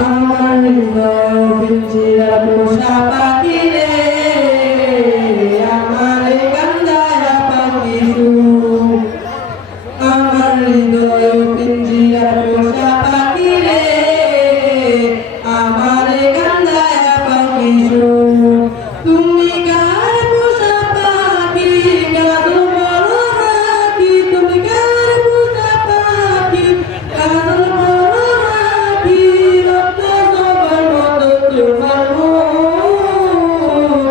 আমার হৃদয় পিঞ্জিরা পোষা পাখি রে, আমার কান্দায়া পাখি সুর। আমার হৃদয় পিঞ্জিরা পোষা পাখি রে, আমার কান্দায়া পাখি সুর। তুমি কার পোষা পাখি কাঁদো বলো রাখি, তুমি কার পোষা পাখি কাঁদো বলো রাখি, রক্ত সবার মতো তোমার মন,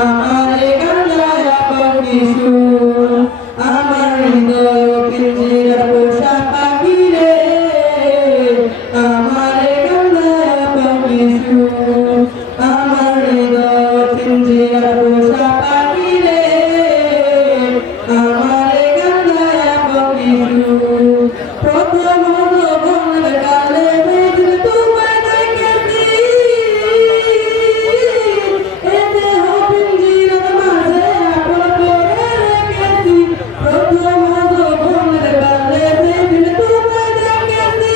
আমার কান্দায়া পাখি সুর। আমার হৃদয় পিঞ্জিরা পোষা পাখি রে, আমার কান্দায়া পাখি সুর। আমার হৃদয় পিঞ্জিরা পোষা পাখি রে, আমার কান্দায়া পাখি সুর। প্রথম যৌবনের কালে যেদিন তোমায় দেখেছি, এ দেহ পিঞ্জিরার মাঝে আপন করে রেখেছি। প্রথম যৌবনের কালে যেদিন তোমায় দেখেছি,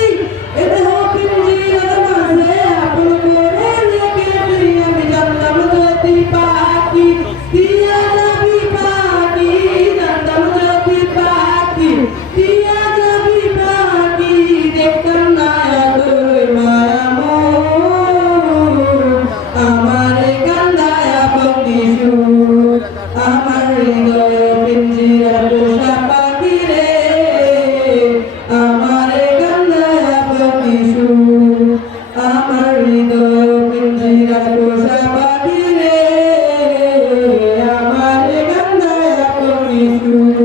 এ দেহ পিঞ্জিরার মাঝে আপন করে রেখেছি। আমি জানতাম যদি পাখি দিয়া যাবি পাখি, জানতাম যদি পাখি দিয়া যাবি পাখি, দেখতাম না তোর মায়া মন, আমার কান্দায়া পাখি সুর। আমার হৃদয় পিঞ্জিরা পোষা পাখি রে, আমার কান্দায়া পাখি সুর। আমার হৃদয় পিঞ্জিরা পোষা পাখি রে, আমার কান্দায়া পাখি সুর।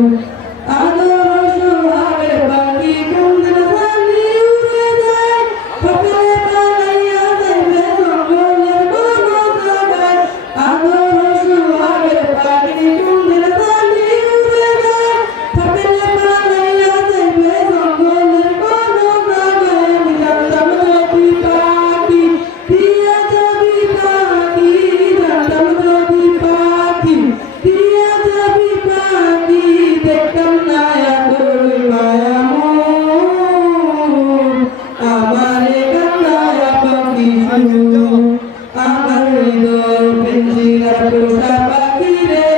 আদর সোহাগের পাখি কোনদিন জানি উড়ে যায়, ঠোঁটে পালাইয়া যাইবে জঙ্গলের কোনো জায়গায়। আদর সোহাগের পাখি কোনদিন জানি উড়ে যায়, ঠোঁটে পালাইয়া যাইবে জঙ্গলের কোনো জায়গায়। আমি জানতাম যদি পাখি দিয়া যাবি পাখি, জানতাম যদি পাখি দিয়া যাবি পাখি, দেখতাম না তোর মায়া মন, আমার কান্দায়া পাখি সুর। আমার হৃদয় পিঞ্জিরা পোষা পাখি রে,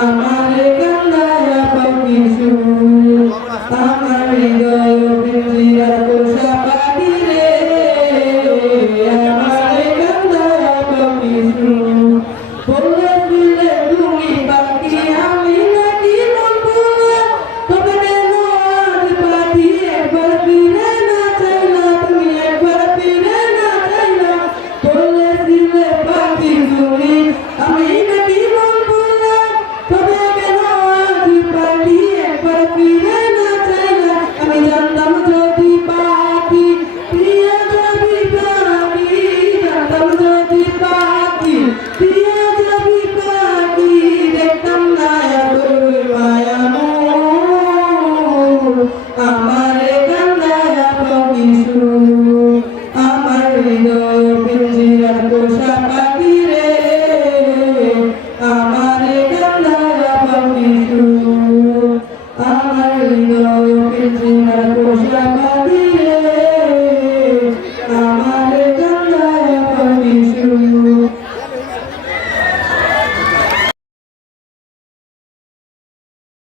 আমার কান্দায়া পাখি সুর। আমার হৃদয় পিঞ্জিরা পোষা পাখি রে, আমার কান্দায়া পাখি সুর। বলেছিলে তুমি পাখি আমি নাকি মন ভোলা, তবে কেন আজ পাখি একবার ফিরে না চাইলা, তুমি একবার ফিরে না চাইলা। বলেছিলে পাখি তুমি আমি নাকি মন ভোলা, তবে কেন আজ পাখি একবার ফিরে না চাইলা। আমি জানতাম যদি পাখি দিয়া যাবি পাখি, জানতাম যদি পাখি দিয়া যাবি পাখি, দেখতাম না তোর মায়া মন, আমার কান্দায়া পাখি সুর। আমার হৃদয় পিঞ্জিরা পোষা পাখি রে, আমার কান্দায়া পাখি সুর। আমার হৃদয় পিঞ্জিরা পোষা